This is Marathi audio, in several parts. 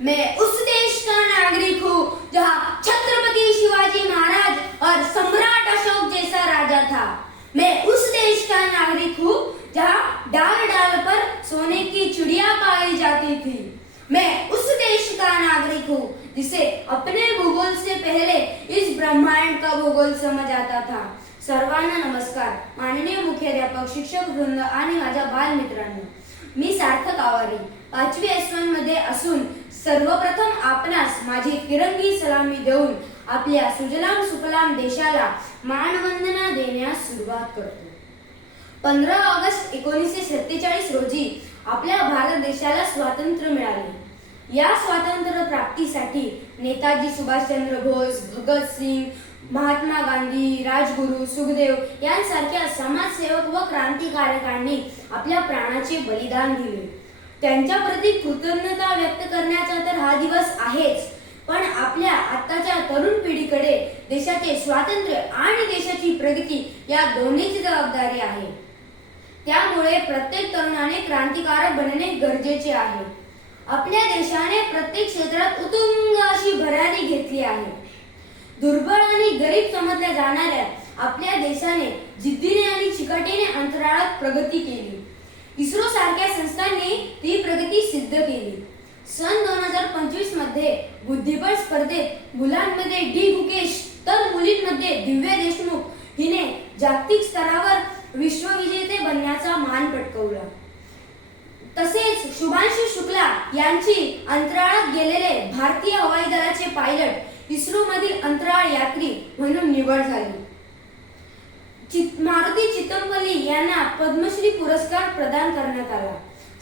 मैं उस देश का नागरिक हूँ, जहाँ छत्रपति शिवाजी महाराज और सम्राट अशोक जैसा राजा था। मैं उस देश का नागरिक हूँ, जहाँ डाल डाल पर सोने की चिड़िया पाई जाती थी। मैं उस देश का नागरिक हूँ, जिसे अपने भूगोल से पहले इस ब्रह्मांड का भूगोल समझ आता था। सर्वांना नमस्कार। माननीय मुख्याध्यापक, शिक्षक वृंद आणि माझ्या बालमित्रांनो, मी सार्थक आवारी, पाचवी एस वन मध्ये असून सर्वप्रथम आपणास माझी तिरंगी सलामी देऊन आपल्या सुजलाम सुफलाम देशाला मानवंदना देण्यास सुरुवात करतो. पंधरा ऑगस्ट एकोणीसशे सत्तेचाळीस रोजी आपल्या भारत देशाला स्वातंत्र्य मिळाले. या स्वातंत्र्य प्राप्तीसाठी नेताजी सुभाषचंद्र बोस भगतसिंग महात्मा गांधी राजगुरू सुखदेव यांसारख्या समाजसेवक व क्रांतिकारकांनी आपल्या प्राणाचे बलिदान दिले. त्यांच्या प्रती कृतज्ञता व्यक्त करण्याचा तर हा दिवस आहेच. पण आपल्या आताच्या तरुण पिढीकडे देशाचे स्वातंत्र्य आणि देशाची प्रगती या दोन्हीची जबाबदारी आहे. त्यामुळे प्रत्येक तरुणाने क्रांतिकारक बनणे गरजेचे आहे. आपल्या देशाने प्रत्येक क्षेत्रात उत्तुंग अशी भरारी घेतली आहे. दुर्बळ आणि गरीब समजल्या जाणाऱ्या आपल्या देशाने जिद्दीने आणि चिकाटीने अंतराळात प्रगती केली. इस्रो सारख्या संस्थांनी ती प्रगती सिद्ध केली. सन दोन हजार पंचवीसमध्ये बुद्धिबळ स्पर्धेत मुलांमध्ये डी. गुकेश तर मुलींमध्ये दिव्या देशमुख हिने जागतिक स्तरावर विश्वविजेते बनण्याचा मान पटकवला. तसेच शुभांशु शुक्ला यांची अंतराळात गेलेले भारतीय हवाई दलाचे पायलट इस्रो मधील अंतराळ यात्री म्हणून निवड झाली. मारुती चितमपल्ली यांना पद्मश्री पुरस्कार प्रदान करण्यात आला.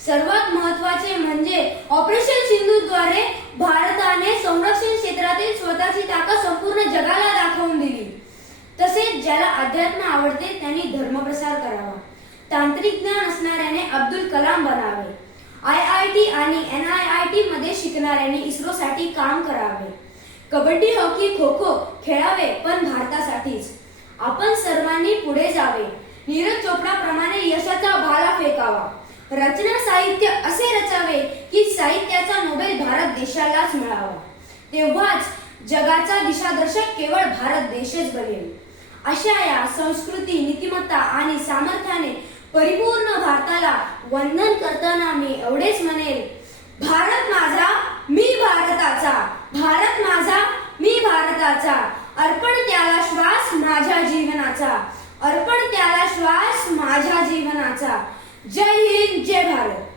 सर्वात महत्त्वाचे म्हणजे ऑपरेशन सिंधूद्वारे भारताने संरक्षण क्षेत्रातील स्वतःची ताकद संपूर्ण जगाला दाखवून दिली. तसेच ज्याला अध्यात्म आवडते त्यांनी धर्मप्रसार करावा. तांत्रिक ज्ञान असणाऱ्याने अब्दुल कलाम बनावे. आय आय टी आणि एन आय आय टी मध्ये शिकणाऱ्याने इस्रोसाठी काम करावे. कबड्डी हॉकी खो खो खेळावे पण आपण सर्वांनी पुढे जावे. नीरज चोपडा प्रमाणे यशाचा भाला फेकावा. रचना साहित्य असे रचावे की साहित्याचा नोबेल भारत देशालाच मिळावा. तेव्हाच जगाचा दिशादर्शक केवळ भारत देशच बनेल. अशा या संस्कृती नीतिमत्ता आणि सामर्थ्याने परिपूर्ण भारताला वंदन करताना मी एवढेच म्हणेल भारत माझा मी भारताचा. भारत माझा मी भारताचा. अर्पण त्याला श्वास माझ्या जीवनाचा. अर्पण त्याला श्वास माझ्या जीवनाचा. जय हिंद जय भारत.